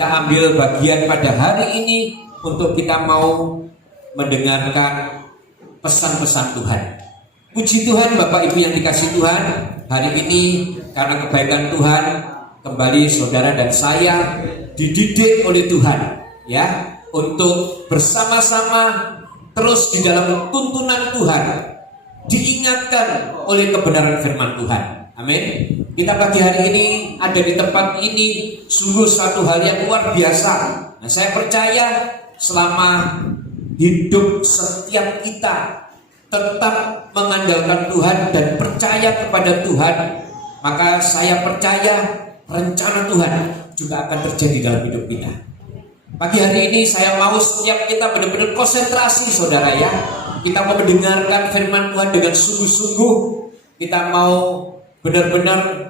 Kita ambil bagian pada hari ini untuk kita mau mendengarkan pesan-pesan Tuhan. Puji Tuhan Bapak Ibu yang dikasihi Tuhan, hari ini karena kebaikan Tuhan kembali saudara dan saya dididik oleh Tuhan ya untuk bersama-sama terus di dalam tuntunan Tuhan, diingatkan oleh kebenaran firman Tuhan. Amin. Kita pagi hari ini ada di tempat ini sungguh satu hal yang luar biasa. Nah, saya percaya selama hidup setiap kita tetap mengandalkan Tuhan dan percaya kepada Tuhan, maka saya percaya rencana Tuhan juga akan terjadi dalam hidup kita. Pagi hari ini saya mau setiap kita benar-benar konsentrasi saudara ya. Kita mau mendengarkan firman Tuhan dengan sungguh-sungguh. Kita mau benar-benar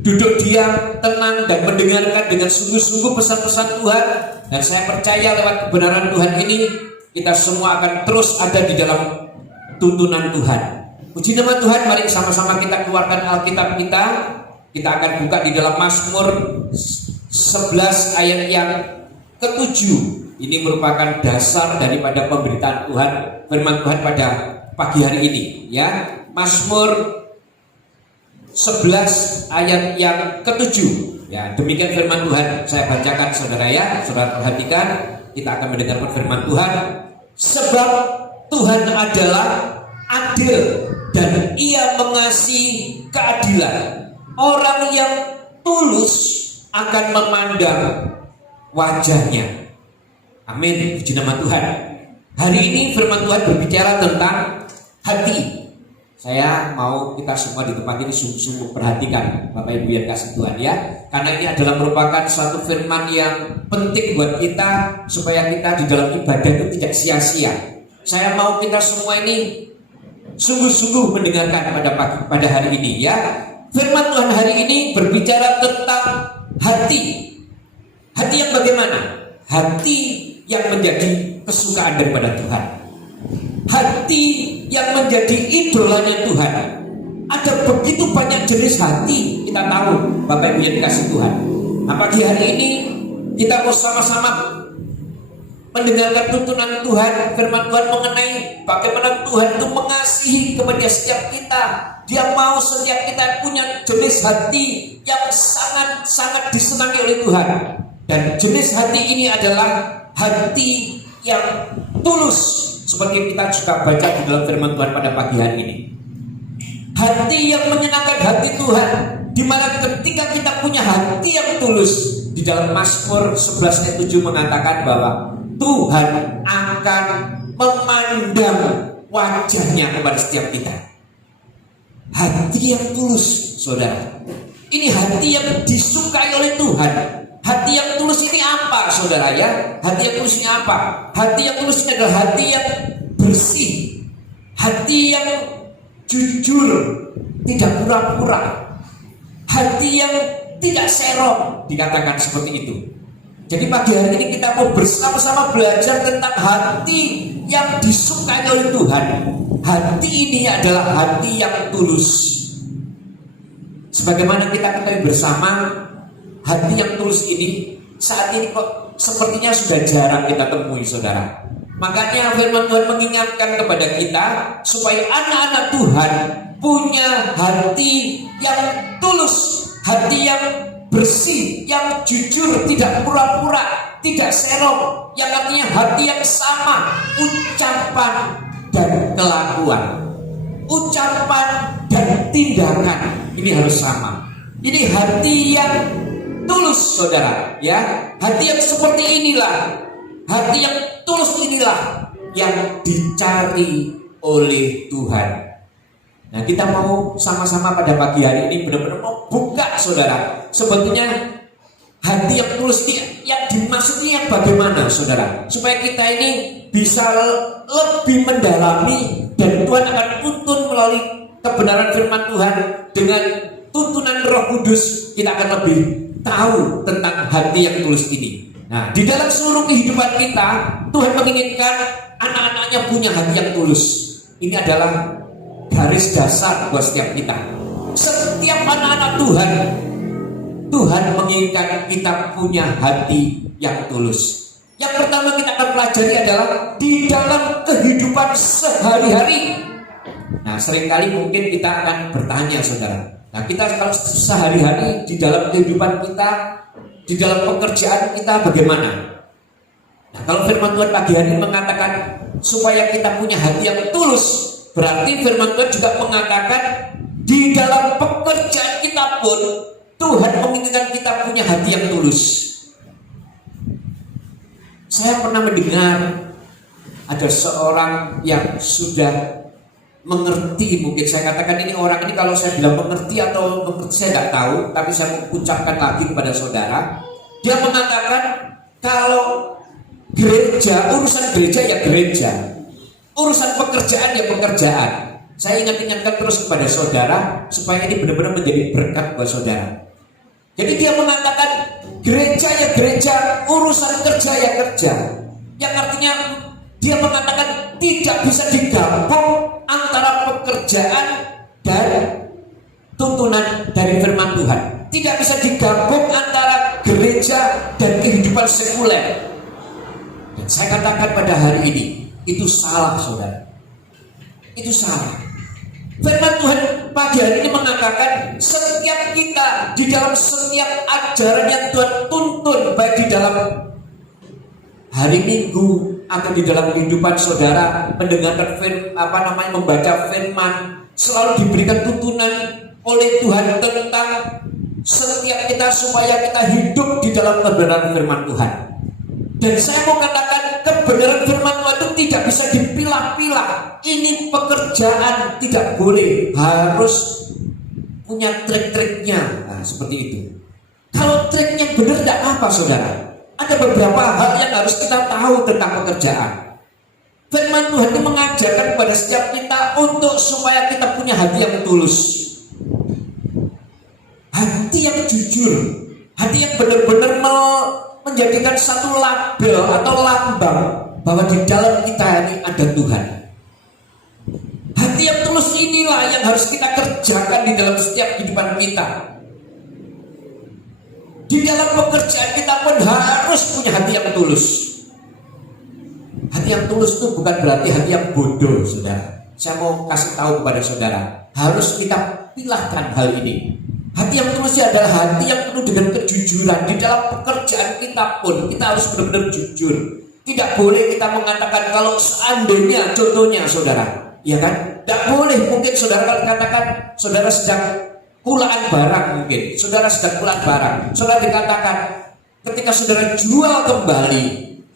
duduk diam, tenang dan mendengarkan dengan sungguh-sungguh pesan-pesan Tuhan. Dan saya percaya lewat kebenaran Tuhan ini kita semua akan terus ada di dalam tuntunan Tuhan. Puji nama Tuhan, mari sama-sama kita keluarkan Alkitab kita. Kita akan buka di dalam Mazmur 11 ayat yang ke-7. Ini merupakan dasar daripada pemberitaan Tuhan, firman Tuhan pada pagi hari ini ya. Mazmur 11 ayat yang ke-7 ya, demikian firman Tuhan. Saya bacakan saudara ya, saudara perhatikan. Kita akan mendengarkan firman Tuhan. Sebab Tuhan adalah adil dan Ia mengasihi keadilan. Orang yang tulus akan memandang wajahnya. Amin. Puji nama Tuhan. Hari ini firman Tuhan berbicara tentang hati. Saya mau kita semua di tempat ini sungguh-sungguh perhatikan Bapak Ibu yang kasih Tuhan ya. Karena ini adalah merupakan suatu firman yang penting buat kita, supaya kita di dalam ibadah itu tidak sia-sia. Saya mau kita semua ini sungguh-sungguh mendengarkan pada hari ini ya. Firman Tuhan hari ini berbicara tentang hati. Hati yang bagaimana? Hati yang menjadi kesukaan daripada Tuhan. Hati yang menjadi idolanya Tuhan. Ada begitu banyak jenis hati, kita tahu Bapak Ibu yang dikasih Tuhan. Nah, pagi hari ini kita mau sama-sama mendengarkan tuntunan Tuhan, firman Tuhan mengenai bagaimana Tuhan itu mengasihi kepada setiap kita. Dia mau setiap kita punya jenis hati yang sangat-sangat disenangi oleh Tuhan. Dan jenis hati ini adalah hati yang tulus, seperti kita juga baca di dalam firman Tuhan pada pagi hari ini. Hati yang menyenangkan hati Tuhan, di mana ketika kita punya hati yang tulus, di dalam Mazmur 11 ayat 7 mengatakan bahwa Tuhan akan memandang wajahnya kepada setiap kita. Hati yang tulus, saudara. Ini hati yang disukai oleh Tuhan. Hati yang tulus ini apa, saudara ya? Hati yang tulus ini apa? Hati yang tulus ini adalah hati yang bersih, hati yang jujur, tidak pura-pura, hati yang tidak serong, dikatakan seperti itu. Jadi pagi hari ini kita mau bersama-sama belajar tentang hati yang disukai oleh Tuhan. Hati ini adalah hati yang tulus. Sebagaimana kita ketahui bersama, hati yang tulus ini saat ini kok sepertinya sudah jarang kita temui, saudara. Makanya firman Tuhan mengingatkan kepada kita supaya anak-anak Tuhan punya hati yang tulus, hati yang bersih, yang jujur, tidak pura-pura, tidak serong, yang artinya hati yang sama, ucapan dan kelakuan, ucapan dan tindakan ini harus sama. Ini hati yang tulus, saudara ya. Hati yang seperti inilah, hati yang tulus inilah yang dicari oleh Tuhan. Nah, kita mau sama-sama pada pagi hari ini benar-benar mau buka, saudara. Sebetulnya hati yang tulus ini yang dimaksudnya yang bagaimana, saudara? Supaya kita ini bisa lebih mendalami dan Tuhan akan tuntun melalui kebenaran firman Tuhan dengan tuntunan Roh Kudus. Kita akan lebih tahu tentang hati yang tulus ini. Nah, di dalam seluruh kehidupan kita, Tuhan menginginkan anak-anaknya punya hati yang tulus. Ini adalah garis dasar buat setiap kita. Setiap anak-anak Tuhan Tuhan menginginkan kita punya hati yang tulus. Yang pertama kita akan pelajari adalah di dalam kehidupan sehari-hari. Nah, seringkali mungkin kita akan bertanya, saudara. Nah, kita kalau sehari-hari di dalam kehidupan kita, di dalam pekerjaan kita bagaimana? Nah, kalau firman Tuhan pagi hari ini mengatakan supaya kita punya hati yang tulus, berarti firman Tuhan juga mengatakan di dalam pekerjaan kita pun Tuhan menginginkan kita punya hati yang tulus. Saya pernah mendengar ada seorang yang sudah mengerti, mungkin saya katakan ini orang ini kalau saya bilang mengerti atau mengerti saya tidak tahu, tapi saya mau ucapkan lagi kepada saudara. Dia mengatakan kalau gereja, urusan gereja ya gereja, urusan pekerjaan ya pekerjaan. Saya ingatkan terus kepada saudara supaya ini benar-benar menjadi berkat buat saudara. Jadi dia mengatakan gereja ya gereja, urusan kerja ya kerja. Yang artinya dia mengatakan tidak bisa digabung antara pekerjaan dan tuntunan dari firman Tuhan. Tidak bisa digabung antara gereja dan kehidupan sekuler. Dan saya katakan pada hari ini, itu salah, saudara. Itu salah. Firman Tuhan pagi hari ini mengatakan setiap kita di dalam setiap ajaran yang Tuhan tuntun, baik di dalam hari Minggu atau di dalam kehidupan saudara mendengarkan membaca firman, selalu diberikan tuntunan oleh Tuhan tentang setiap kita supaya kita hidup di dalam kebenaran firman Tuhan. Dan saya mau katakan kebenaran firman Tuhan itu tidak bisa dipilah-pilah. Ini pekerjaan tidak boleh, harus punya trik-triknya. Nah, seperti itu. Kalau triknya benar tidak apa, saudara. Ada beberapa hal yang harus kita tahu tentang pekerjaan. Firman Tuhan itu mengajarkan kepada setiap kita untuk supaya kita punya hati yang tulus, hati yang jujur, hati yang benar-benar menjadikan satu label atau lambang bahwa di dalam kita ini ada Tuhan. Hati yang tulus inilah yang harus kita kerjakan di dalam setiap kehidupan kita. Di dalam pekerjaan kita pun harus punya hati yang tulus. Hati yang tulus itu bukan berarti hati yang bodoh, saudara. Saya mau kasih tahu kepada saudara, harus kita pilahkan hal ini. Hati yang tulus adalah hati yang penuh dengan kejujuran. Di dalam pekerjaan kita pun kita harus benar-benar jujur. Tidak boleh kita mengatakan kalau seandainya, contohnya saudara, ya kan? Tidak boleh. Mungkin saudara katakan saudara sedang kulaan barang, mungkin saudara sedang kulaan barang. Saudara dikatakan ketika saudara jual kembali,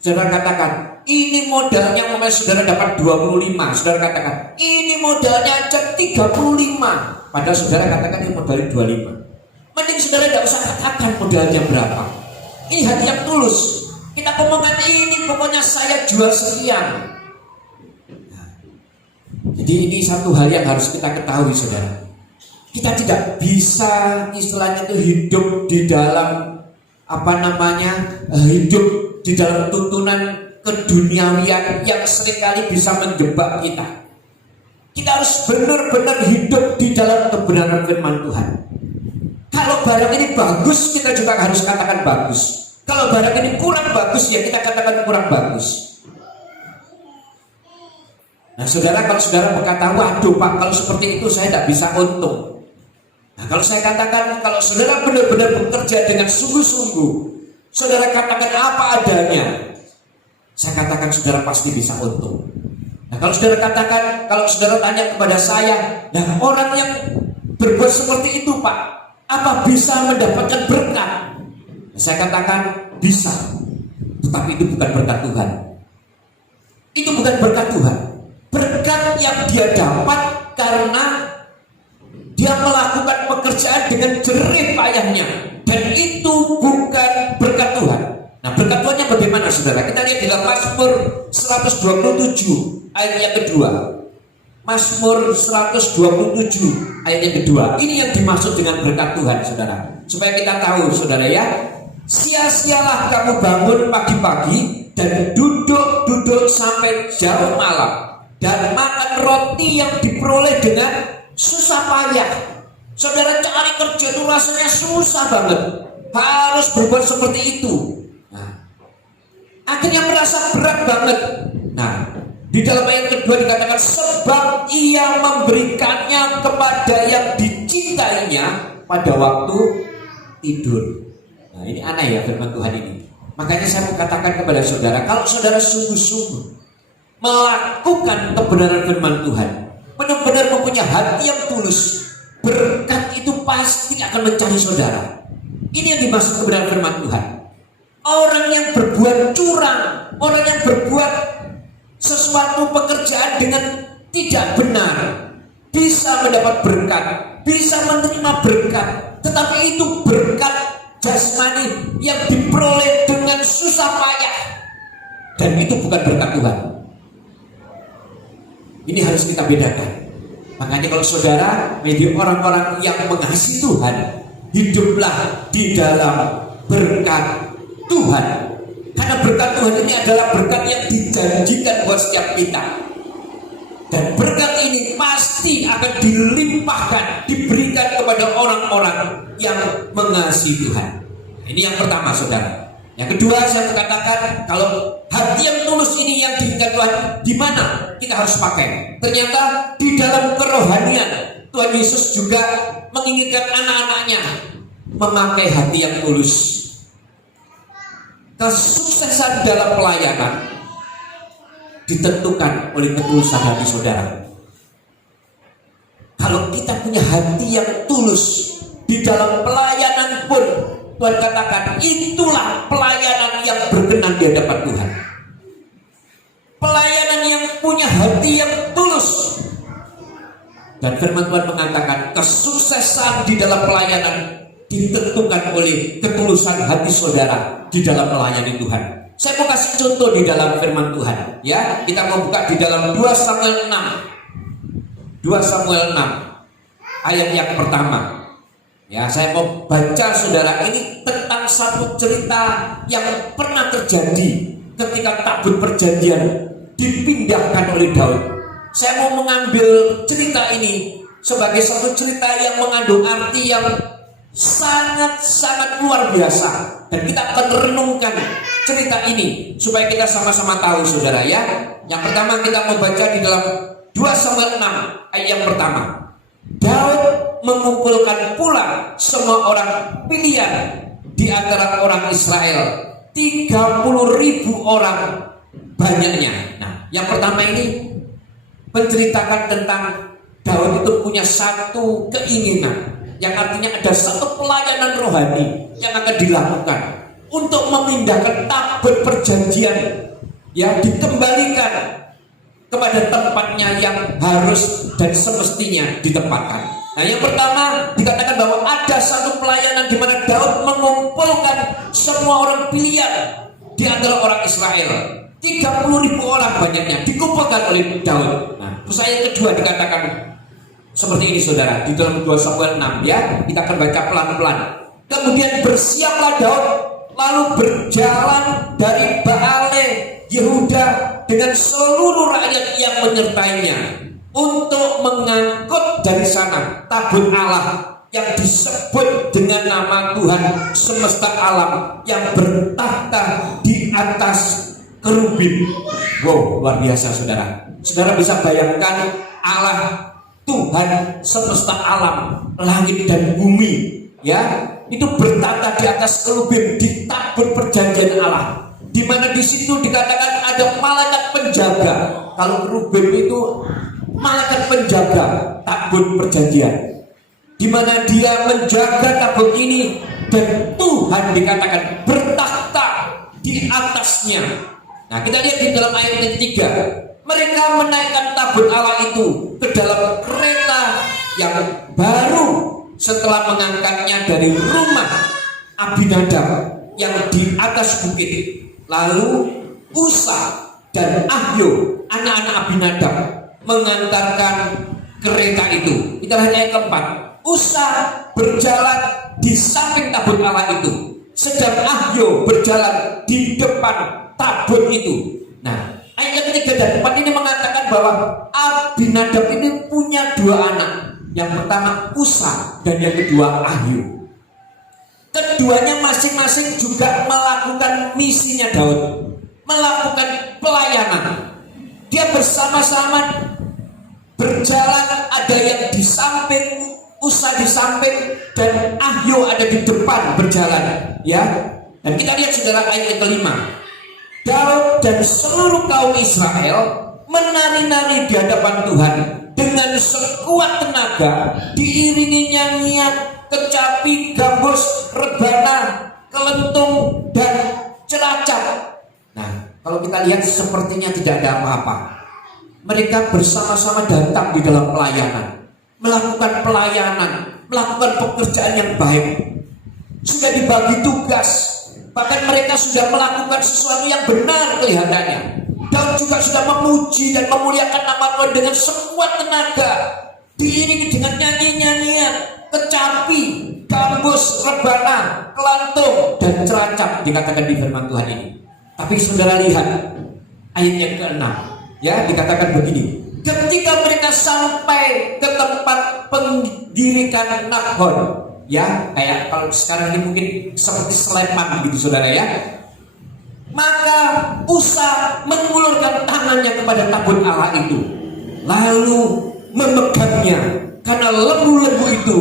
saudara katakan ini modalnya saudara dapat 25. Saudara katakan ini modalnya aja 35. Padahal saudara katakan ini modalnya 25. Mending saudara tidak usah katakan modalnya berapa. Ini hati yang tulus. Kita ngomongkan ini pokoknya saya jual sekian. Nah, jadi ini satu hal yang harus kita ketahui, saudara. Kita tidak bisa istilahnya itu hidup di dalam hidup di dalam tuntunan keduniawian yang seringkali bisa menjebak kita. Kita harus benar-benar hidup di dalam kebenaran firman Tuhan. Kalau barang ini bagus, kita juga harus katakan bagus. Kalau barang ini kurang bagus, ya kita katakan kurang bagus. Nah, saudara, kalau saudara berkata, waduh Pak, kalau seperti itu saya tidak bisa untung. Nah, kalau saya katakan, kalau saudara benar-benar bekerja dengan sungguh-sungguh, saudara katakan apa adanya, saya katakan saudara pasti bisa untung. Nah, kalau saudara katakan, kalau saudara tanya kepada saya, nah orang yang berbuat seperti itu Pak, apa bisa mendapatkan berkat? Saya katakan bisa, tetapi itu bukan berkat Tuhan. Itu bukan berkat Tuhan. Berkat yang dia dapat karena dia melakukan pekerjaan dengan jerih payahnya, dan itu bukan berkat Tuhan. Nah, berkat Tuhannya bagaimana, saudara? Kita lihat di dalam Mazmur 127 ayat yang kedua. Mazmur 127 ayat yang kedua. Ini yang dimaksud dengan berkat Tuhan, saudara. Supaya kita tahu, saudara ya, sia-sialah kamu bangun pagi-pagi dan duduk sampai jauh malam dan makan roti yang diperoleh dengan susah payah. Saudara cari kerja itu rasanya susah banget. harus berbuat seperti itu. Nah, akhirnya merasa berat banget. Nah, di dalam ayat kedua dikatakan sebab ia memberikannya kepada yang dicintainya pada waktu tidur. Nah, ini aneh ya firman Tuhan ini. Makanya saya mau katakan kepada saudara, kalau saudara sungguh-sungguh melakukan kebenaran firman Tuhan, benar-benar mempunyai hati yang tulus, berkat itu pasti akan mencari saudara. Ini yang dimaksud kebenaran firman Tuhan. Orang yang berbuat curang, orang yang berbuat sesuatu pekerjaan dengan tidak benar, bisa mendapat berkat, bisa menerima berkat, tetapi itu berkat jasmani yang diperoleh dengan susah payah, dan itu bukan berkat Tuhan. Ini harus kita bedakan. Makanya kalau saudara menjadi orang-orang yang mengasihi Tuhan, hiduplah di dalam berkat Tuhan. Karena berkat Tuhan ini adalah berkat yang dijanjikan buat setiap kita. Dan berkat ini pasti akan dilimpahkan, diberikan kepada orang-orang yang mengasihi Tuhan. Ini yang pertama saudara. Yang kedua saya katakan, kalau hati yang tulus ini yang diinginkan Tuhan, di mana kita harus pakai? Ternyata di dalam kerohanian Tuhan Yesus juga menginginkan anak-anaknya memakai hati yang tulus. Kesuksesan dalam pelayanan ditentukan oleh ketulusan hati saudara. Kalau kita punya hati yang tulus di dalam pelayanan pun, Tuhan katakan itulah pelayanan yang berkenan di hadapan Tuhan. Pelayanan yang punya hati yang tulus. Dan firman Tuhan mengatakan kesuksesan di dalam pelayanan ditentukan oleh ketulusan hati saudara di dalam melayani Tuhan. Saya mau kasih contoh di dalam firman Tuhan, ya. Kita mau buka di dalam 2 Samuel 6. 2 Samuel 6 ayat yang pertama. Ya, saya mau baca saudara, ini tentang satu cerita yang pernah terjadi ketika tabut perjanjian dipindahkan oleh Daud. Saya mau mengambil cerita ini sebagai satu cerita yang mengandung arti yang sangat-sangat luar biasa, dan kita akan renungkan cerita ini supaya kita sama-sama tahu saudara, ya. Yang pertama kita mau baca di dalam 2 Samuel 6 ayat yang pertama. Daud mengumpulkan pula semua orang pilihan di antara orang Israel, 30.000 orang banyaknya. Nah, yang pertama ini menceritakan tentang Daud itu punya satu keinginan, yang artinya ada satu pelayanan rohani yang akan dilakukan untuk memindahkan tabut perjanjian, ya, dikembalikan kepada tempatnya yang harus dan semestinya ditempatkan. Nah, yang pertama dikatakan bahwa ada satu pelayanan di mana Daud mengumpulkan semua orang pilihan di antara orang Israel, 30.000 orang banyaknya dikumpulkan oleh Daud. Nah, terus ayat kedua dikatakan seperti ini saudara, di dalam 2 Samuel 6, ya. Kita akan baca pelan-pelan. Kemudian bersiaplah Daud lalu berjalan dari Baale Yehuda dengan seluruh rakyat yang menyertainya untuk mengangkut dari sana tabut Allah yang disebut dengan nama Tuhan semesta alam yang bertahta di atas kerubin. Wow, luar biasa saudara. Saudara bisa bayangkan Allah Tuhan semesta alam, langit dan bumi, ya, itu bertata di atas kerubin di tabut perjanjian Allah, di mana di situ dikatakan ada malaikat penjaga. Kalau kerubin itu malaikat penjaga tabut perjanjian, di mana dia menjaga tabut ini, dan Tuhan dikatakan bertakhta di atasnya. Nah, kita lihat di dalam ayat yang ketiga. Mereka menaikkan tabut Allah itu ke dalam kereta yang baru setelah mengangkatnya dari rumah Abinadab yang di atas bukit. Lalu Usa dan Ahyo, anak-anak Abinadab, mengantarkan kereta itu. Kita lihat ayat keempat. Usa berjalan di samping tabut Allah itu, sedang Ahyo berjalan di depan tabut itu. Nah, ayat ketiga dan 4 ini mengatakan bahwa Abinadab ini punya 2 anak. Yang pertama Usa dan yang kedua Ahyo. Keduanya masing-masing juga melakukan misinya Daud, melakukan pelayanan. Dia bersama-sama berjalan, ada yang di samping, Usa di samping, dan Ahyo ada di depan berjalan, ya. Dan kita lihat saudara ayat yang kelima. Daud dan seluruh kaum Israel menari-nari di hadapan Tuhan dengan sekuat tenaga, diiringi nyanyian, kecapi, gambus, rebana, kelentung, dan celacap. Nah, kalau kita lihat sepertinya tidak ada apa-apa. Mereka bersama-sama datang di dalam pelayanan, melakukan pekerjaan yang baik. Sudah dibagi tugas, bahkan mereka sudah melakukan sesuatu yang benar kelihatannya. Daud juga sudah memuji dan memuliakan nama Tuhan dengan sekuat tenaga, diiringi dengan nyanyi-nyanyian, kecapi, gambus, rebana, kelantung, dan celacap, dikatakan di firman Tuhan ini. Tapi saudara lihat ayat yang ke-6, ya, dikatakan begini. Ketika mereka sampai ke tempat penggirikan Nakhon, ya, kayak kalau sekarang ini mungkin seperti Sleman gitu saudara, ya, maka Usa mengulurkan tangannya kepada tabut Allah itu, lalu memegangnya karena lembu-lembu itu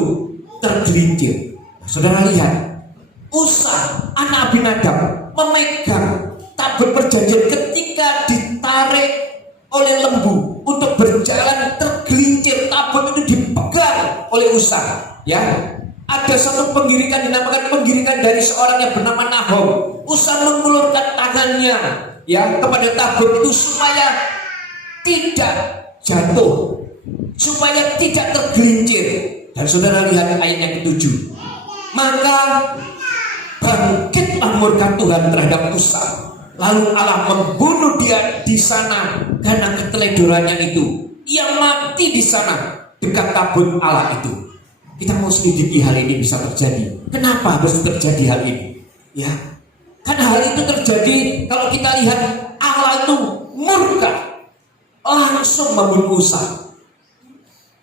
tergelincir. Saudara lihat, Usa anak Abinadab memegang tabut perjanjian ketika ditarik oleh lembu untuk berjalan tergelincir. Tabut itu dipegang oleh Usa, ya. Ada satu penggirikan dinamakan penggirikan dari seorang yang bernama Nahom. Usa mengulurkan tangannya, ya, kepada tabut itu supaya tidak jatuh, supaya tidak tergelincir. Dan saudara lihat ayat yang ke-7. Maka bangkitlah murka Tuhan terhadap Usa, lalu Allah membunuh dia di sana karena keteledorannya itu. Ia mati di sana dekat tabut Allah itu. Kita mau selidiki hal ini bisa terjadi. Kenapa harus terjadi hal ini? Ya, karena hal itu terjadi kalau kita lihat Allah itu murka, langsung membunuh Usa,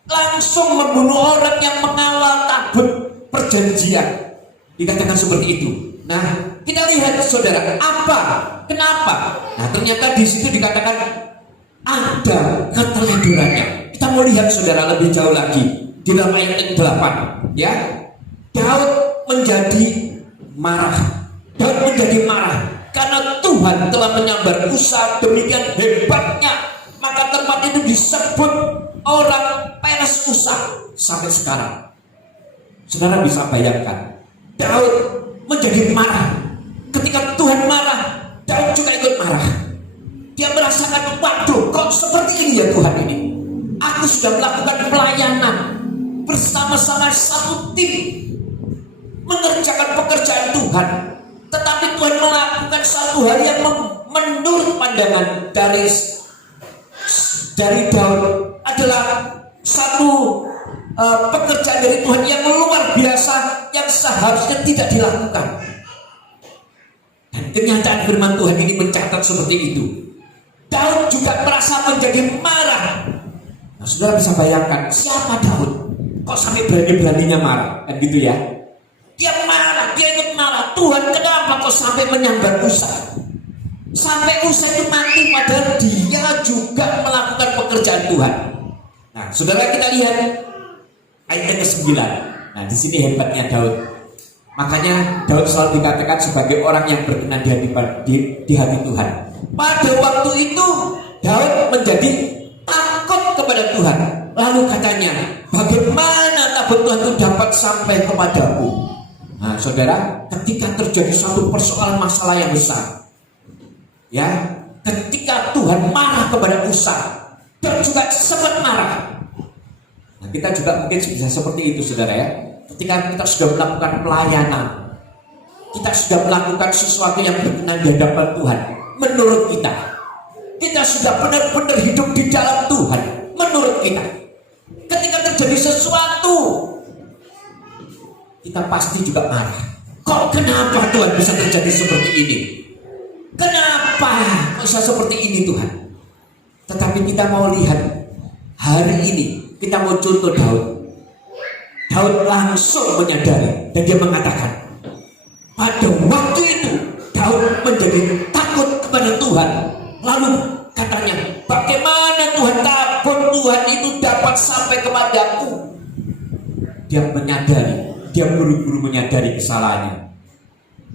langsung membunuh orang yang mengawal tabut perjanjian. Dikatakan seperti itu. Nah, kita lihat saudara, apa? Kenapa? Nah, ternyata di situ dikatakan ada keteledorannya. Kita mau lihat saudara lebih jauh lagi. Di dalam ayat 8, ya, Daud menjadi marah. Daud menjadi marah karena Tuhan telah menyambar Usa demikian hebatnya. Maka tempat itu disebut orang Peres Usa sampai sekarang. Saudara bisa bayangkan, Daud menjadi marah. Ketika Tuhan marah, Daud juga ikut marah. Dia merasakan, waduh, kok seperti ini ya Tuhan ini. Aku sudah melakukan pelayanan bersama-sama satu tim, mengerjakan pekerjaan Tuhan, tetapi Tuhan melakukan satu hal yang menurut pandangan dari Daud adalah satu pekerjaan dari Tuhan yang luar biasa, yang seharusnya tidak dilakukan. Dan kenyataan firman Tuhan ini mencatat seperti itu. Daud juga merasa menjadi marah. Nah, saudara bisa bayangkan siapa Daud? Kok sampai berani-beraninya marah, kan gitu ya? Dia marah, dia ikut marah. Tuhan, kenapa kok sampai menyambar Usa? Sampai Usa itu mati, padahal dia juga melakukan pekerjaan Tuhan. Nah, saudara, kita lihat ayat ke-9. Nah, di sini hebatnya Daud. Makanya Daud selalu dikatakan sebagai orang yang berkenan di hati Tuhan. Pada waktu itu Daud menjadi takut kepada Tuhan. Lalu katanya, bagaimana tabut Tuhan itu dapat sampai kepadaku? Nah, saudara, ketika terjadi suatu persoalan masalah yang besar, ya, ketika Tuhan marah kepada Usa, dan juga sempat marah. Nah, kita juga mungkin bisa seperti itu, saudara, ya. Ketika kita sudah melakukan pelayanan, kita sudah melakukan sesuatu yang berkenan di hadapan Tuhan, menurut kita sudah benar-benar hidup di dalam Tuhan, menurut kita. Ketika terjadi sesuatu, kita pasti juga marah. Kok kenapa Tuhan bisa terjadi seperti ini? Kenapa kok bisa seperti ini Tuhan? Tetapi kita mau lihat hari ini, kita mau contoh Daud. Daud langsung menyadari dan dia mengatakan, pada waktu itu Daud menjadi takut kepada Tuhan. Lalu katanya, bagaimana Tuhan, tabur Tuhan itu dapat sampai kepadaku? Dia menyadari, dia buru-buru menyadari kesalahannya.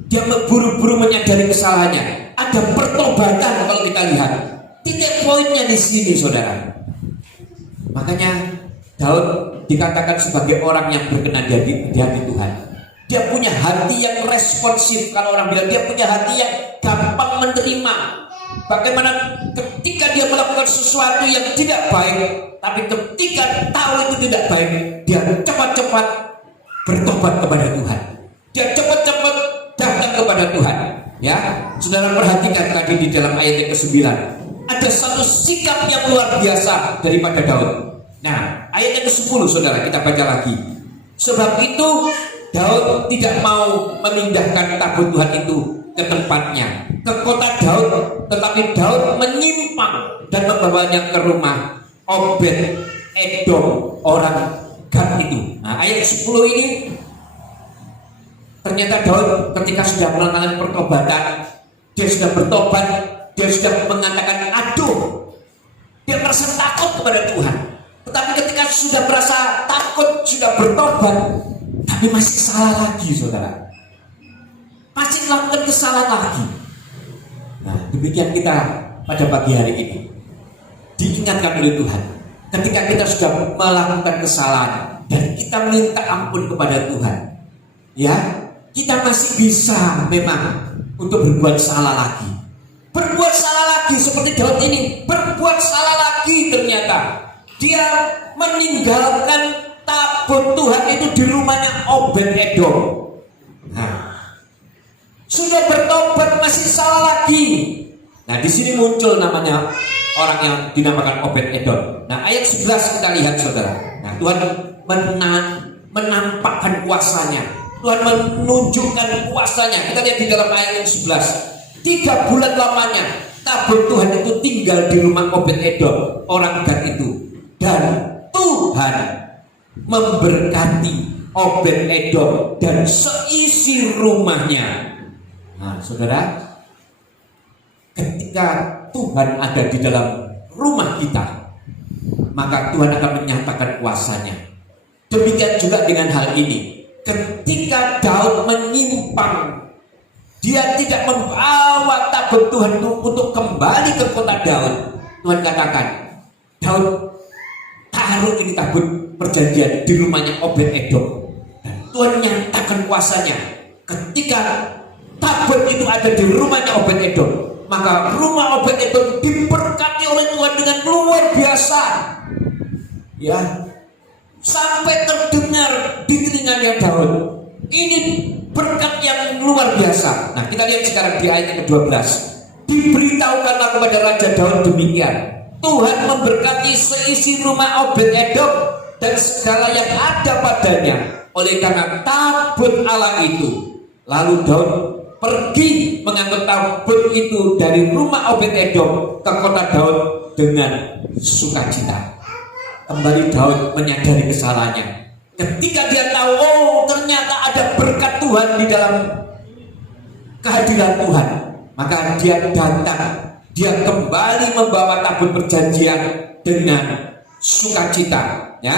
Dia buru-buru menyadari kesalahannya. Ada pertobatan kalau kita lihat. Titik poinnya di sini, saudara. Makanya Daud dikatakan sebagai orang yang berkenan di hati Tuhan. Dia punya hati yang responsif. Kalau orang bilang dia punya hati yang gampang menerima. Bagaimana ketika dia melakukan sesuatu yang tidak baik, tapi ketika tahu itu tidak baik, dia cepat-cepat bertobat kepada Tuhan. Dia cepat-cepat datang kepada Tuhan. Ya, saudara perhatikan tadi di dalam ayat yang ke-9. Ada satu sikap yang luar biasa daripada Daud. Nah, ayat yang ke-10 saudara, kita baca lagi. Sebab itu Daud tidak mau memindahkan tabut Tuhan itu ke tempatnya, ke kota Daud, tetapi Daud menyimpang dan membawanya ke rumah Obed Edom orang Gad itu. Nah, ayat 10 ini ternyata Daud ketika sudah melakukan pertobatan, dia sudah bertobat, dia sudah mengatakan aduh, dia merasa takut kepada Tuhan. Tetapi ketika sudah merasa takut, sudah bertobat, tapi masih salah lagi, saudara. Masih melakukan kesalahan lagi. Nah, demikian kita pada pagi hari ini diingatkan oleh Tuhan. Ketika kita sudah melakukan kesalahan dan kita minta ampun kepada Tuhan, ya, kita masih bisa memang untuk berbuat salah lagi. Berbuat salah lagi seperti Daud ini, berbuat salah lagi ternyata. Dia meninggalkan tabut Tuhan itu di rumahnya Obed Edom. Nah, sudah bertobat masih salah lagi. Nah, di sini muncul namanya orang yang dinamakan Obed Edom. Nah, ayat 11 kita lihat, saudara. Nah, Tuhan menampakkan kuasanya. Tuhan menunjukkan kuasanya. Kita lihat di dalam ayat yang 11. 3 bulan lamanya tabut Tuhan itu tinggal di rumah Obed Edom orang Gad itu. Dan Tuhan memberkati Obed Edom dan seisi rumahnya. Nah, saudara, ketika Tuhan ada di dalam rumah kita, maka Tuhan akan menyatakan kuasanya. Demikian juga dengan hal ini. Ketika Daud menyimpang, dia tidak membawa tabut Tuhan itu untuk kembali ke kota Daud. Tuhan katakan, Daud taruh ini tabut perjanjian di rumahnya Obed Edom. Dan Tuhan nyatakan kuasanya. Ketika tabut itu ada di rumahnya Obed Edom, maka rumah Obed Edom diberkati oleh Tuhan dengan luar biasa. Ya, sampai terdengar di telinganya Daud. Ini berkat yang luar biasa. Nah, kita lihat sekarang di ayat ke-12. Diberitahukanlah kepada Raja Daud demikian, Tuhan memberkati seisi rumah Obed Edom dan segala yang ada padanya oleh karena tabut Allah itu. Lalu Daud pergi mengangkut tabut itu dari rumah Obed Edom ke kota Daud dengan sukacita. Kembali Daud menyadari kesalahannya. Ketika dia tahu, oh ternyata ada berkat Tuhan di dalam kehadiran Tuhan, maka dia datang. Dia kembali membawa tabut perjanjian dengan sukacita. Ya.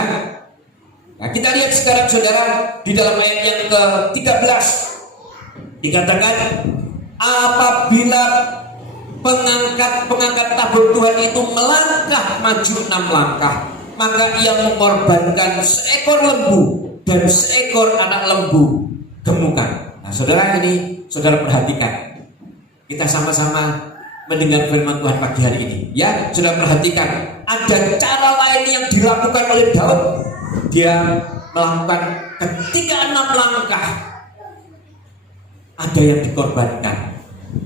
Nah, kita lihat sekarang, saudara, di dalam ayat yang ke-13 dikatakan, apabila pengangkat tabut Tuhan itu melangkah maju 6 langkah, maka ia mengorbankan seekor lembu dan seekor anak lembu gemukan. Nah, saudara, ini saudara perhatikan. Kita sama-sama mendengar firman Tuhan pagi hari ini. Ya, saudara perhatikan. Ada cara lain yang dilakukan oleh Daud. Dia melakukan ketika 6 langkah, ada yang dikorbankan.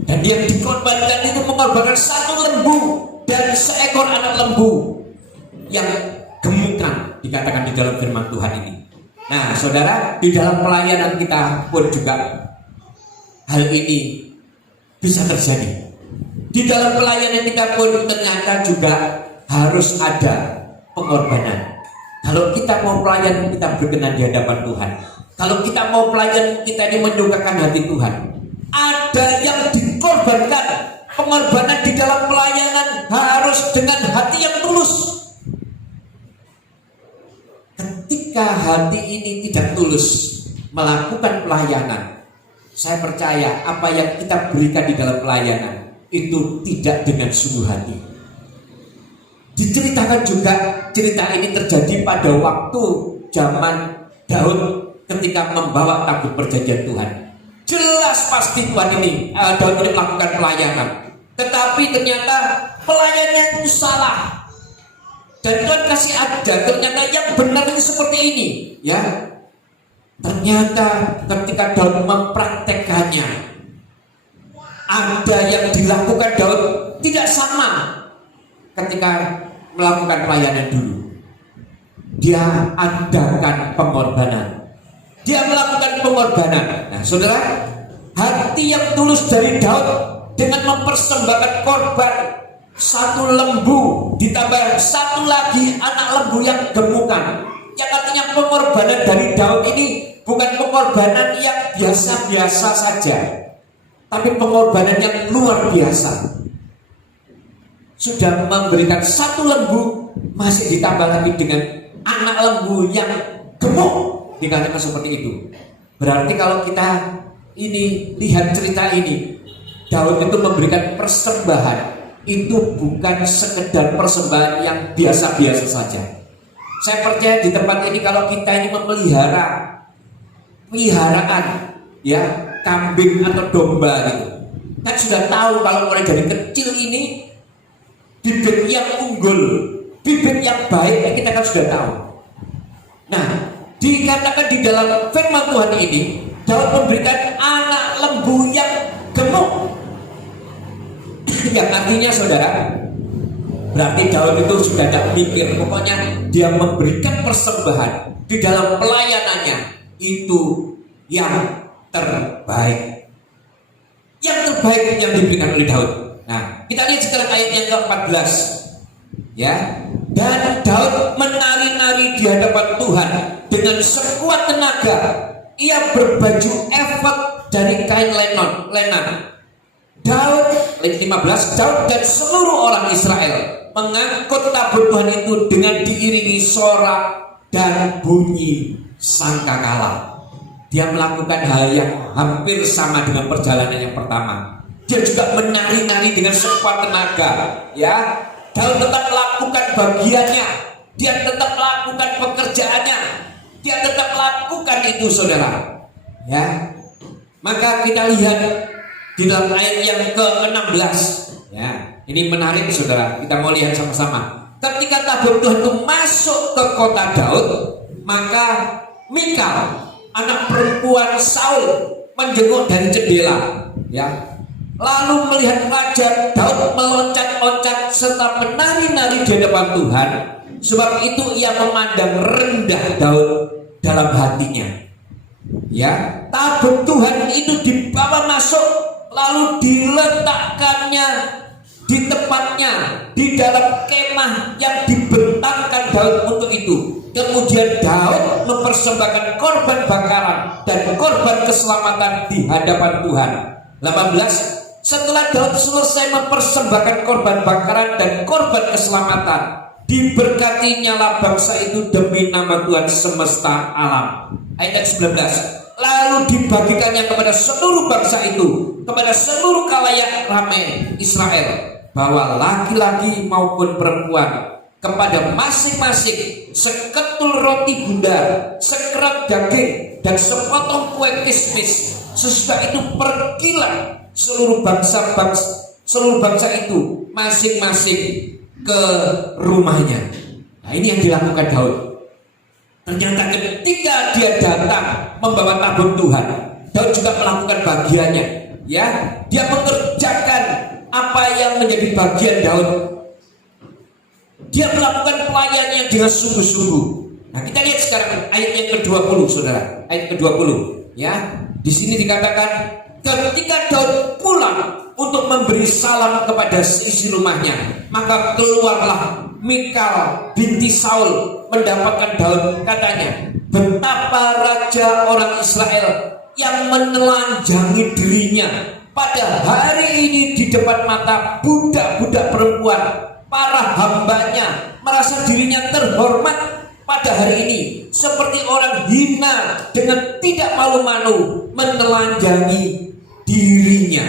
Dan yang dikorbankan itu mengorbankan 1 lembu dan seekor anak lembu yang gemukan, dikatakan di dalam firman Tuhan ini. Nah, saudara, di dalam pelayanan kita pun juga hal ini bisa terjadi. Di dalam pelayanan kita pun ternyata juga harus ada pengorbanan. Kalau kita mau pelayan, kita berkenan di hadapan Tuhan. Kalau kita mau pelayan, kita ini menyukakan hati Tuhan. Ada yang dikorbankan. Pengorbanan di dalam pelayanan harus dengan hati yang tulus. Ketika hati ini tidak tulus melakukan pelayanan, saya percaya apa yang kita berikan di dalam pelayanan itu tidak dengan sungguh hati. Diceritakan juga, cerita ini terjadi pada waktu zaman Daud ketika membawa tabut perjanjian Tuhan. Jelas pasti Tuhan ini Daud ini melakukan pelayanan, tetapi ternyata pelayanannya itu salah. Dan Tuhan kasih ada, ternyata yang benar itu seperti ini, ya. Ternyata ketika Daud mempraktekannya, ada yang dilakukan Daud tidak sama ketika melakukan pelayanan dulu. Dia adakan pengorbanan. Dia melakukan pengorbanan. Nah, saudara, hati yang tulus dari Daud dengan mempersembahkan korban satu lembu ditambah satu lagi anak lembu yang gemukan. Yang artinya pengorbanan dari Daud ini bukan pengorbanan yang biasa-biasa saja, tapi pengorbanan yang luar biasa. Sudah memberikan satu lembu, masih ditambah lagi dengan anak lembu yang gemuk, dikatakan seperti itu. Berarti kalau kita ini lihat cerita ini, Daud itu memberikan persembahan. Itu bukan sekedar persembahan yang biasa-biasa saja. Saya percaya di tempat ini kalau kita ini memelihara peliharaan, ya, kambing atau domba gitu, kan sudah tahu kalau mulai dari kecil ini bibit yang unggul, bibit yang baik, kita kan sudah tahu. Nah, dikatakan di dalam firman Tuhan ini, Daud memberikan anak lembu yang gemuk. Yang artinya, saudara, berarti Daud itu sudah tidak mikir, pokoknya dia memberikan persembahan di dalam pelayanannya itu yang terbaik. Yang terbaik yang diberikan oleh Daud. Nah, kita lihat sekarang ayat yang ke-14. Ya. Dan Daud menari-nari di hadapan Tuhan dengan sekuat tenaga. Ia berbaju efod dari kain lenan. Daud, ayat 15, Daud dan seluruh orang Israel mengangkut tabut Tuhan itu dengan diiringi sorak dan bunyi sangkakala. Dia melakukan hal yang hampir sama dengan perjalanan yang pertama. Dia juga menari-nari dengan sekuat tenaga, ya. Daud tetap melakukan bagiannya, dia tetap melakukan pekerjaannya, dia tetap melakukan itu, saudara. Ya, maka kita lihat di dalam ayat yang ke-16, ya, ini menarik, saudara. Kita mau lihat sama-sama. Ketika tabut Tuhan itu masuk ke kota Daud, maka Mikal, anak perempuan Saul, menjenguk dari jendela, ya. Lalu melihat wajah Daud meloncat-loncat serta menari-nari di hadapan Tuhan. Sebab itu ia memandang rendah Daud dalam hatinya. Ya, tabut Tuhan itu dibawa masuk, lalu diletakkannya di tempatnya di dalam kemah yang dibentangkan Daud untuk itu. Kemudian Daud mempersembahkan korban bakaran dan korban keselamatan di hadapan Tuhan. 18. Setelah Daud selesai mempersembahkan korban bakaran dan korban keselamatan, diberkatinya bangsa itu demi nama Tuhan semesta alam. Ayat 19. Lalu dibagikannya kepada seluruh bangsa itu, kepada seluruh khalayak ramai Israel, bahwa laki-laki maupun perempuan, kepada masing-masing seketul roti bundar, sekerat daging, dan sepotong kue kismis. Sesudah itu pergilah seluruh bangsa itu masing-masing ke rumahnya. Nah, ini yang dilakukan Daud. Ternyata ketika dia datang membawa tabut Tuhan, Daud juga melakukan bagiannya. Ya, dia mengerjakan apa yang menjadi bagian Daud. Dia melakukan pelayanannya dengan sungguh-sungguh. Nah, kita lihat sekarang ayat yang ke-20, saudara. Ayat ke-20, ya. Di sini dikatakan, ketika Daud pulang untuk memberi salam kepada seisi rumahnya, maka keluarlah Mikal binti Saul mendapatkan Daud. Katanya, betapa raja orang Israel yang menelanjangi dirinya pada hari ini di depan mata budak-budak perempuan, para hambanya, merasa dirinya terhormat pada hari ini seperti orang hina dengan tidak malu-malu menelanjangi dirinya.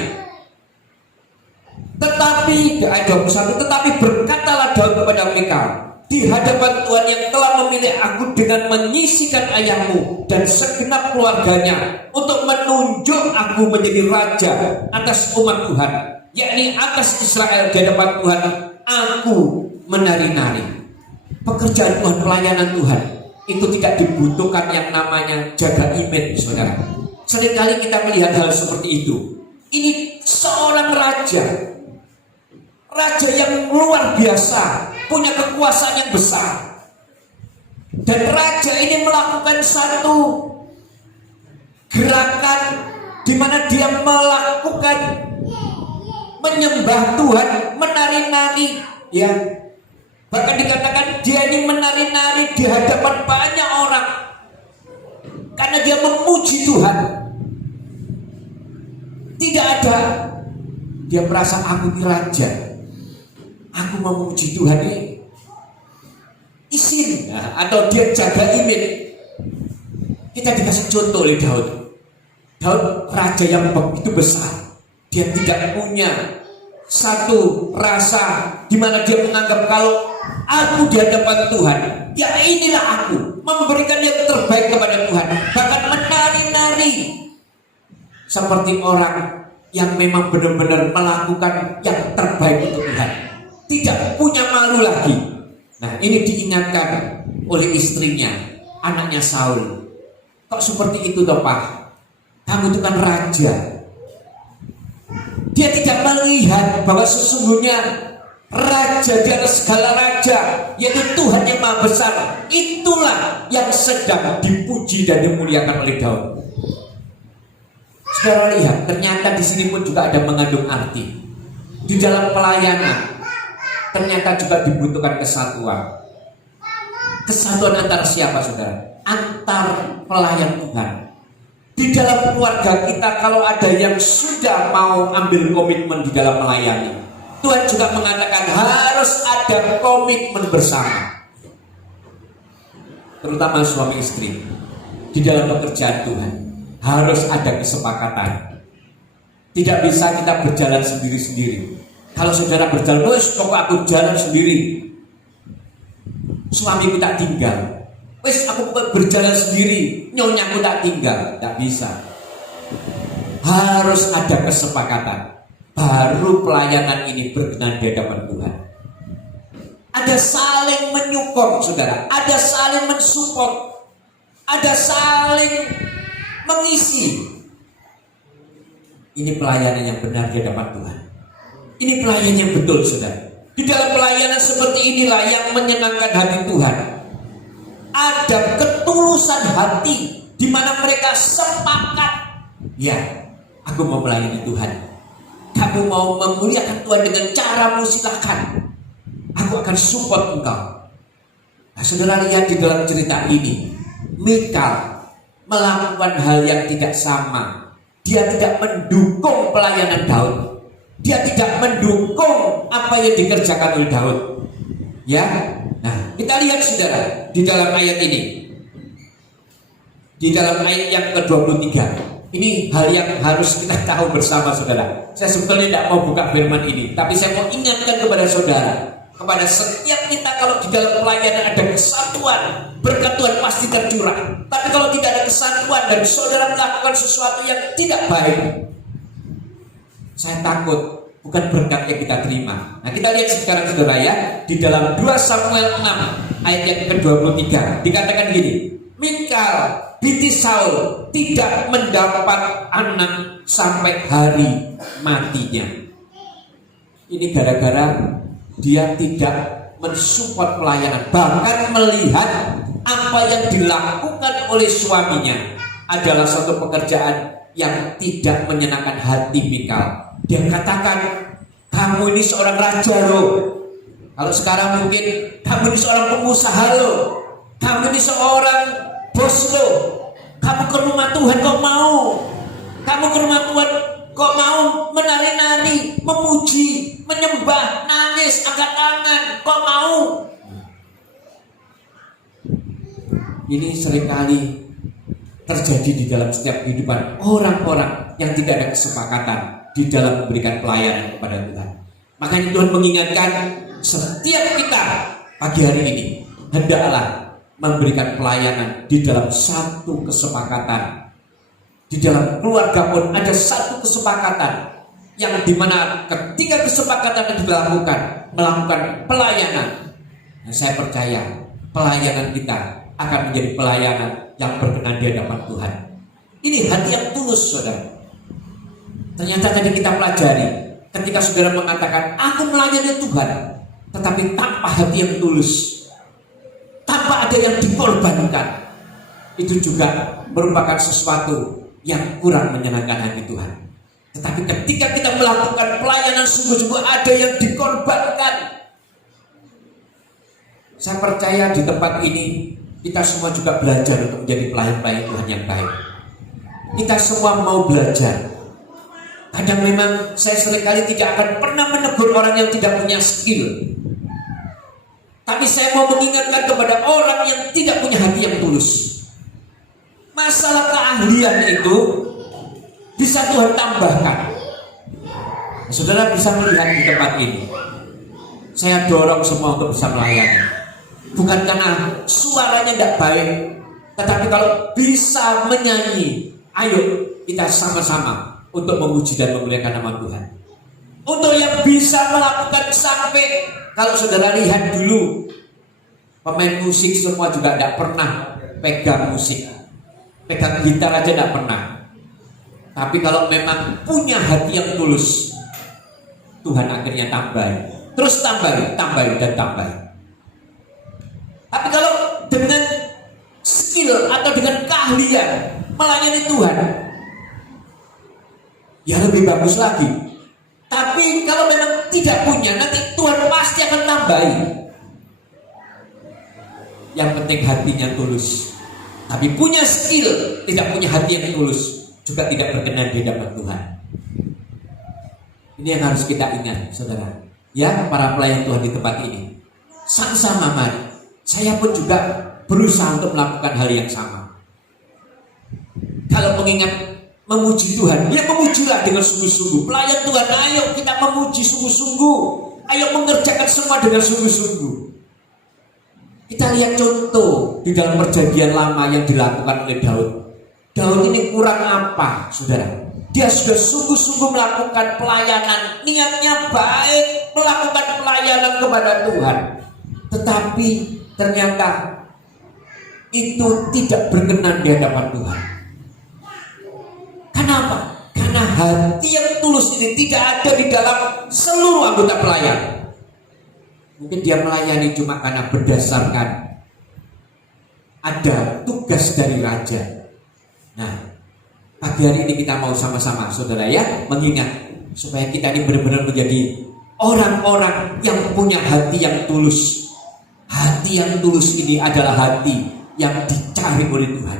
Tetapi ayat 21, tetapi berkatalah Daud kepada Mikal, di hadapan Tuhan yang telah memilih aku dengan menyisikan ayahmu dan segenap keluarganya untuk menunjuk aku menjadi raja atas umat Tuhan, yakni atas Israel. Di hadapan Tuhan aku menari-nari. Pekerjaan Tuhan, pelayanan Tuhan itu tidak dibutuhkan yang namanya jaga image, saudara. Seringkali kita melihat hal seperti itu. Ini seorang raja yang luar biasa, punya kekuasaan yang besar, dan raja ini melakukan satu gerakan di mana dia melakukan menyembah Tuhan, menari-nari, ya. Bahkan dikatakan dia ini menari-nari di hadapan banyak orang karena dia memuji Tuhan. Tidak ada dia merasa aku ini raja, aku memuji Tuhan ini isin, atau dia jaga image. Kita dikasih contoh oleh Daud. Daud raja yang begitu besar, dia tidak punya satu rasa di mana dia menganggap kalau aku di hadapan Tuhan, ya inilah aku, memberikan yang terbaik kepada Tuhan, bahkan menari-nari seperti orang yang memang benar-benar melakukan yang terbaik untuk Tuhan, tidak punya malu lagi. Nah, ini diingatkan oleh istrinya, anaknya Saul. Kok seperti itu toh, Pak? Kamu itu kan raja. Dia tidak melihat bahwa sesungguhnya raja di atas segala raja, yaitu Tuhan yang Maha Besar, itulah yang sedang dipuji dan dimuliakan oleh Daud. Saudara lihat, ternyata di sini pun juga ada mengandung arti. Di dalam pelayanan ternyata juga dibutuhkan kesatuan. Kesatuan antara siapa, saudara? Antar pelayan Tuhan. Di dalam keluarga kita, kalau ada yang sudah mau ambil komitmen di dalam melayani, Tuhan juga mengatakan harus ada komitmen bersama. Terutama suami istri, di dalam pekerjaan Tuhan harus ada kesepakatan. Tidak bisa kita berjalan sendiri-sendiri. Kalau saudara berjalan, kok aku jalan sendiri, suamiku tak tinggal. Wes aku berjalan sendiri, nyonyaku tak tinggal. Tak bisa. Harus ada kesepakatan. Baru pelayanan ini berkenan di hadapan Tuhan. Ada saling menyokong, saudara. Ada saling mensupport. Ada saling mengisi. Ini pelayanan yang benar di hadapan Tuhan. Ini pelayanan yang betul, saudara. Di dalam pelayanan seperti inilah yang menyenangkan hati Tuhan. Ada ketulusan hati di mana mereka sepakat, ya, aku mau melayani Tuhan. Kamu mau memuliakan Tuhan dengan caramu, silakan. Aku akan support engkau. Nah, saudara lihat di dalam cerita ini, Mikal melakukan hal yang tidak sama. Dia tidak mendukung pelayanan Daud. Dia tidak mendukung apa yang dikerjakan oleh Daud. Ya. Nah, kita lihat saudara di dalam ayat ini. Di dalam ayat yang ke-23. Ini hal yang harus kita tahu bersama, saudara. Saya sebetulnya tidak mau buka firman ini, tapi saya mau ingatkan kepada saudara, kepada setiap kita, kalau di dalam pelayanan ada kesatuan, berkat Tuhan pasti tercurah. Tapi kalau tidak ada kesatuan dan saudara melakukan sesuatu yang tidak baik, saya takut bukan berkat yang kita terima. Nah, kita lihat sekarang saudara ya, di dalam 2 Samuel 6 ayat yang ke-23 dikatakan gini, Mikal binti Saul tidak mendapat anak sampai hari matinya. Ini gara-gara dia tidak mensupport pelayanan, bahkan melihat apa yang dilakukan oleh suaminya adalah suatu pekerjaan yang tidak menyenangkan hati Mikal. Dia katakan, kamu ini seorang raja loh. Kalau sekarang mungkin kamu ini seorang pengusaha loh. Kamu ini seorang bos lo, kamu ke rumah Tuhan kok mau? Kamu ke rumah Tuhan kok mau menari-nari, memuji, menyembah, nangis, angkat tangan, kok mau? Ini seringkali terjadi di dalam setiap kehidupan orang-orang yang tidak ada kesepakatan di dalam memberikan pelayanan kepada Tuhan. Makanya Tuhan mengingatkan setiap kita pagi hari ini hendaklah memberikan pelayanan di dalam satu kesepakatan. Di dalam keluarga pun ada satu kesepakatan yang dimana ketika kesepakatan itu dilakukan, melakukan pelayanan, nah, saya percaya pelayanan kita akan menjadi pelayanan yang berkenan di hadapan Tuhan. Ini hati yang tulus, saudara. Ternyata tadi kita pelajari ketika saudara mengatakan aku melayani Tuhan, tetapi tanpa hati yang tulus, tanpa ada yang dikorbankan, itu juga merupakan sesuatu yang kurang menyenangkan hati Tuhan. Tetapi ketika kita melakukan pelayanan sungguh-sungguh, ada yang dikorbankan. Saya percaya di tempat ini kita semua juga belajar untuk menjadi pelayan-pelayan Tuhan yang baik. Kita semua mau belajar. Kadang memang saya seringkali tidak akan pernah menegur orang yang tidak punya skill. Tapi saya mau mengingatkan kepada orang yang tidak punya hati yang tulus. Masalah keahlian itu bisa Tuhan tambahkan. Saudara bisa melihat di tempat ini, saya dorong semua untuk bisa melayani. Bukan karena suaranya tidak baik, tetapi kalau bisa menyanyi, ayo kita sama-sama untuk memuji dan memuliakan nama Tuhan. Untuk yang bisa melakukan sampai, kalau saudara lihat dulu, pemain musik semua juga tidak pernah pegang musik. Pegang gitar aja tidak pernah. Tapi kalau memang punya hati yang tulus, Tuhan akhirnya tambahin. Terus tambahin dan tambahin. Tapi kalau dengan skill atau dengan keahlian melayani Tuhan, ya lebih bagus lagi. Tapi kalau memang tidak punya, nanti Tuhan pasti akan tambahin. Yang penting hatinya tulus. Tapi punya skill, tidak punya hati yang tulus, juga tidak berkenan di hadapan Tuhan. Ini yang harus kita ingat, saudara. Ya, para pelayan Tuhan di tempat ini. Sama-sama mari. Saya pun juga berusaha untuk melakukan hal yang sama. Kalau mengingat memuji Tuhan, ya memujilah dengan sungguh-sungguh. Pelayan Tuhan, ayo kita memuji sungguh-sungguh. Ayo mengerjakan semua dengan sungguh-sungguh. Kita lihat contoh di dalam perjanjian lama yang dilakukan oleh Daud. Daud ini kurang apa, saudara? Dia sudah sungguh-sungguh melakukan pelayanan, niatnya baik, melakukan pelayanan kepada Tuhan. Tetapi ternyata itu tidak berkenan di hadapan Tuhan. Kenapa? Karena hati yang tulus ini tidak ada di dalam seluruh anggota pelayan. Mungkin dia melayani cuma karena berdasarkan ada tugas dari raja. Nah, pagi hari ini kita mau sama-sama, saudara ya, mengingat supaya kita ini benar-benar menjadi orang-orang yang punya hati yang tulus. Hati yang tulus ini adalah hati yang dicari oleh Tuhan.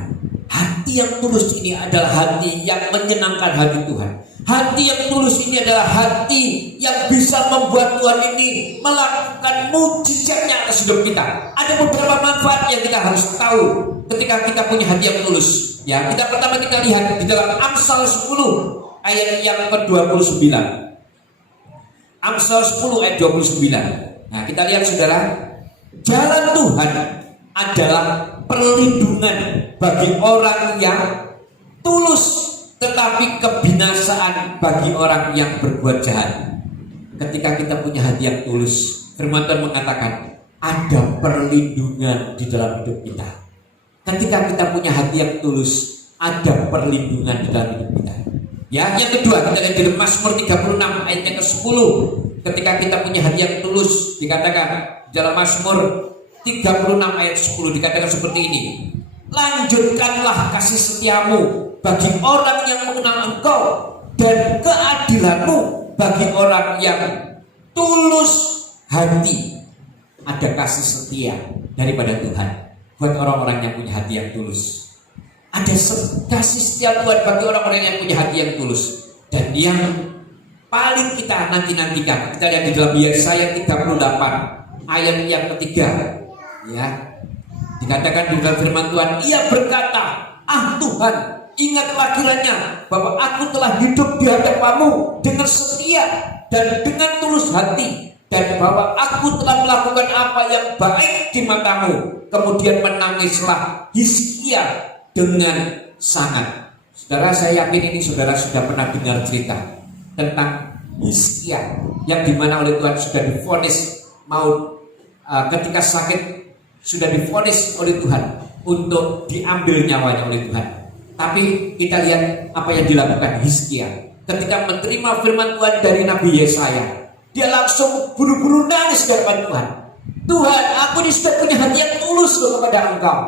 Hati yang tulus ini adalah hati yang menyenangkan hati Tuhan. Hati yang tulus ini adalah hati yang bisa membuat Tuhan ini melakukan mujizatnya atas hidup kita. Ada beberapa manfaat yang kita harus tahu ketika kita punya hati yang tulus. Ya, pertama kita lihat di dalam Amsal 10 ayat yang ke-29. Amsal 10 ayat 29. Nah, kita lihat saudara, jalan Tuhan adalah perlindungan bagi orang yang tulus, tetapi kebinasaan bagi orang yang berbuat jahat. Ketika kita punya hati yang tulus, firman Tuhan mengatakan ada perlindungan di dalam hidup kita. Ketika kita punya hati yang tulus, ada perlindungan di dalam hidup kita. Ya, yang kedua kita lihat di Mazmur 36 ayat yang ke-10. Ketika kita punya hati yang tulus, dikatakan dalam Mazmur 36 ayat 10 dikatakan seperti ini. Lanjutkanlah kasih setiamu bagi orang yang mengenal Engkau, dan keadilanmu bagi orang yang tulus hati. Ada kasih setia daripada Tuhan. buat orang-orang yang punya hati yang tulus. Ada kasih setia Tuhan bagi orang-orang yang punya hati yang tulus. Dan yang paling kita nanti-nantikan, kita lihat di dalam Yesaya 38 ayat yang ketiga, ya, dikatakan di dalam firman Tuhan, ia berkata, ah Tuhan, ingatlah kiranya bahwa aku telah hidup di hadapanmu dengan setia dan dengan tulus hati, dan bahwa aku telah melakukan apa yang baik di matamu. Kemudian menangislah Hizkia dengan sangat. Saudara, saya yakin ini saudara sudah pernah dengar cerita tentang Hizkia yang dimana oleh Tuhan sudah divonis maut, ketika sakit sudah divonis oleh Tuhan untuk diambil nyawanya oleh Tuhan. Tapi kita lihat apa yang dilakukan Hizkia ketika menerima firman Tuhan dari Nabi Yesaya. Dia langsung buru-buru nangis di hadapan Tuhan. Tuhan, aku ini sudah punya hati yang tulus kepada Engkau.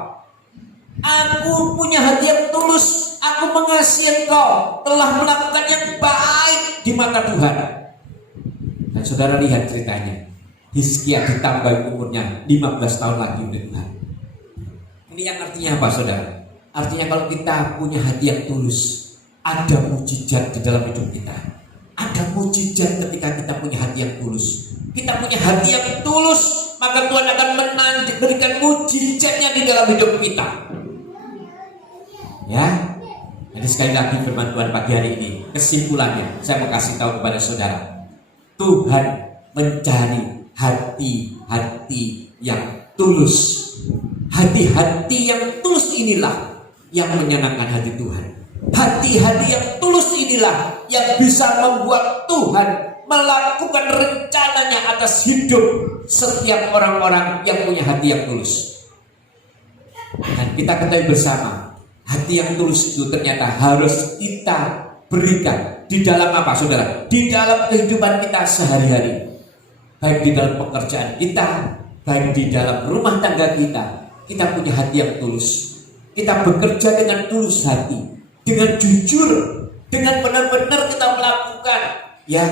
Aku punya hati yang tulus. Aku mengasihi Engkau, telah melakukan yang baik di mata Tuhan. Dan saudara lihat ceritanya, Hizkia ditambah umurnya 15 tahun lagi oleh Tuhan. Ini yang artinya apa, saudara? Artinya kalau kita punya hati yang tulus, ada mujizat di dalam hidup kita. Ada mujizat ketika kita punya hati yang tulus. Kita punya hati yang tulus, maka Tuhan akan memberikan mujizatnya di dalam hidup kita. Ya, jadi sekali lagi firman Tuhan pagi hari ini, kesimpulannya saya mau kasih tahu kepada saudara, Tuhan mencari hati-hati yang tulus. Hati-hati yang tulus inilah yang menyenangkan hati Tuhan. Hati-hati yang tulus inilah yang bisa membuat Tuhan melakukan rencananya atas hidup setiap orang-orang yang punya hati yang tulus. Dan kita ketahui bersama, hati yang tulus itu ternyata harus kita berikan di dalam apa, saudara? Di dalam kehidupan kita sehari-hari. Baik di dalam pekerjaan kita, baik di dalam rumah tangga kita. Kita punya hati yang tulus. Kita bekerja dengan tulus hati, dengan jujur, dengan benar-benar kita melakukan, ya,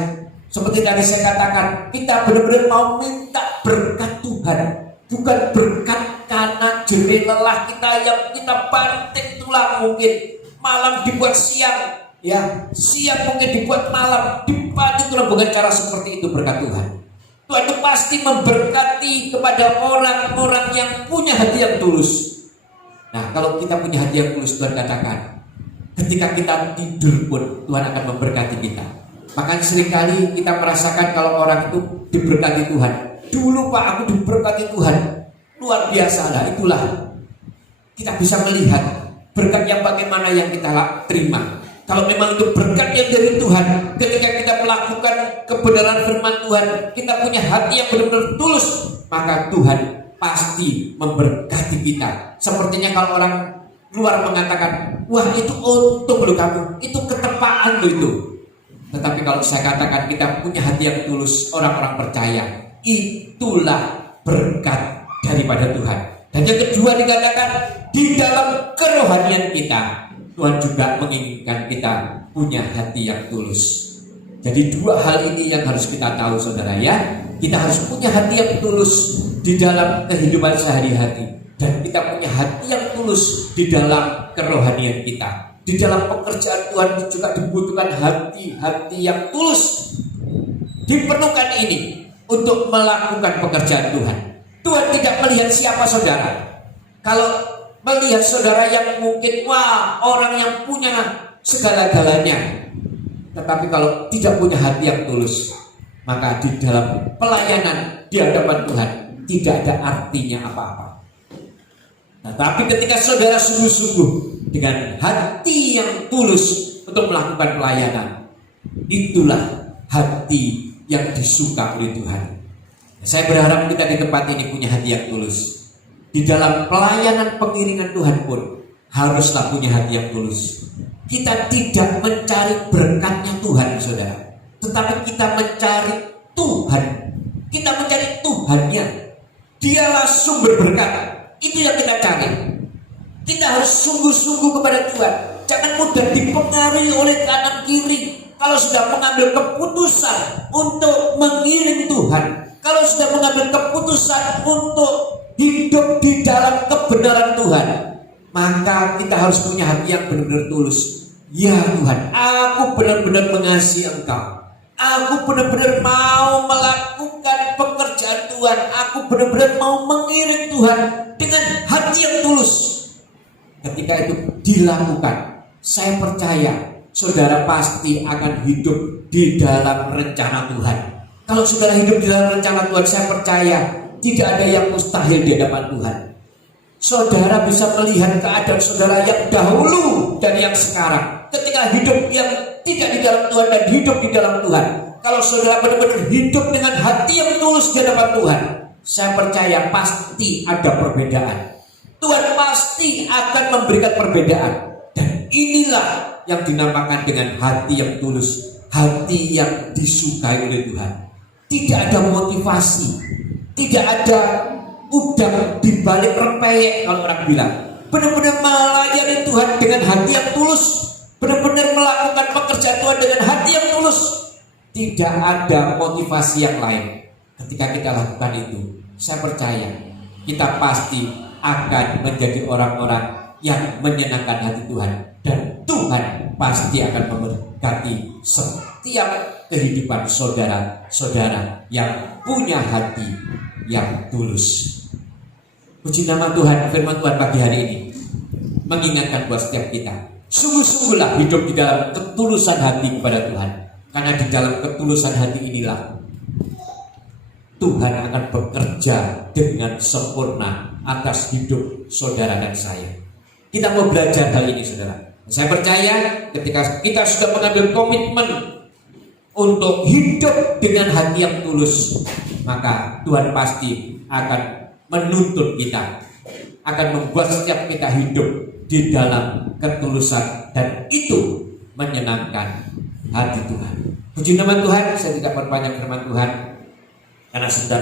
seperti tadi saya katakan, kita benar-benar mau minta berkat Tuhan, bukan berkat karena jerih lelah kita yang kita banting tulang, mungkin malam dibuat siang, ya, siang mungkin dibuat malam, dibanting tulang. Bukan cara seperti itu berkat Tuhan. Tuhan itu pasti memberkati kepada orang-orang yang punya hati yang tulus. Nah, kalau kita punya hati yang tulus, Tuhan katakan, ketika kita tidur pun Tuhan akan memberkati kita. Makanya seringkali kita merasakan kalau orang itu diberkati Tuhan. Dulu Pak, aku diberkati Tuhan, luar biasa lah. Itulah kita bisa melihat berkat yang bagaimana yang kita terima. Kalau memang itu berkat yang dari Tuhan, ketika kita melakukan kebenaran firman Tuhan, kita punya hati yang benar-benar tulus, maka Tuhan pasti memberkati kita. Sepertinya kalau orang luar mengatakan, wah itu untung loh kamu, itu ketepaan loh itu. Tetapi kalau saya katakan kita punya hati yang tulus, orang-orang percaya, itulah berkat daripada Tuhan. Dan yang kedua dikatakan, di dalam kerohanian kita, Tuhan juga menginginkan kita punya hati yang tulus. Jadi dua hal ini yang harus kita tahu, saudara, ya. Kita harus punya hati yang tulus di dalam kehidupan sehari-hari, dan kita punya hati yang tulus di dalam kerohanian kita. Di dalam pekerjaan Tuhan juga dibutuhkan hati-hati yang tulus. Diperlukan ini untuk melakukan pekerjaan Tuhan. Tuhan tidak melihat siapa saudara. Kalau melihat saudara yang mungkin wah orang yang punya segala-galanya, tetapi kalau tidak punya hati yang tulus, maka di dalam pelayanan di hadapan Tuhan tidak ada artinya apa-apa. Nah, tapi ketika saudara sungguh-sungguh dengan hati yang tulus untuk melakukan pelayanan, itulah hati yang disuka oleh Tuhan. Saya berharap kita di tempat ini punya hati yang tulus. Di dalam pelayanan pengiringan Tuhan pun haruslah punya hati yang tulus. Kita tidak mencari berkatnya Tuhan, saudara, tetapi kita mencari Tuhan. Kita mencari Tuhannya. Dialah sumber berkat. Itu yang kita cari. Kita harus sungguh-sungguh kepada Tuhan. Jangan mudah dipengaruhi oleh kanan kiri. Kalau sudah mengambil keputusan untuk mengiring Tuhan, kalau sudah mengambil keputusan untuk hidup di dalam kebenaran kebenaran Tuhan, maka kita harus punya hati yang benar-benar tulus. Ya Tuhan, aku benar-benar mengasihi Engkau. Aku benar-benar mau melakukan pekerjaan Tuhan. Aku benar-benar mau mengiring Tuhan dengan hati yang tulus. Ketika itu dilakukan, saya percaya saudara pasti akan hidup di dalam rencana Tuhan. Kalau saudara hidup di dalam rencana Tuhan, saya percaya tidak ada yang mustahil di hadapan Tuhan. Saudara bisa melihat keadaan saudara yang dahulu dan yang sekarang. Ketika hidup yang tidak di dalam Tuhan dan hidup di dalam Tuhan. Kalau saudara benar-benar hidup dengan hati yang tulus di hadapan Tuhan, saya percaya pasti ada perbedaan. Tuhan pasti akan memberikan perbedaan. Dan inilah yang dinamakan dengan hati yang tulus, hati yang disukai oleh Tuhan. Tidak ada motivasi, tidak ada udang di balik rempeyek kalau orang bilang. Benar-benar melayani Tuhan dengan hati yang tulus, benar-benar melakukan pekerjaan Tuhan dengan hati yang tulus. Tidak ada motivasi yang lain. Ketika kita lakukan itu, saya percaya kita pasti akan menjadi orang-orang yang menyenangkan hati Tuhan. Dan Tuhan pasti akan memberkati setiap kehidupan saudara-saudara yang punya hati yang tulus. Puji nama Tuhan, firman Tuhan pagi hari ini mengingatkan buat setiap kita, sungguh-sungguhlah hidup di dalam ketulusan hati kepada Tuhan. Karena di dalam ketulusan hati inilah Tuhan akan bekerja dengan sempurna atas hidup saudara dan saya. Kita mau belajar hal ini, saudara. Saya percaya ketika kita sudah mengambil komitmen untuk hidup dengan hati yang tulus, maka Tuhan pasti akan menuntun kita, akan membuat setiap kita hidup di dalam ketulusan, dan itu menyenangkan hati Tuhan. Puji nama Tuhan. Saya tidak berpanjang firman Tuhan karena sudah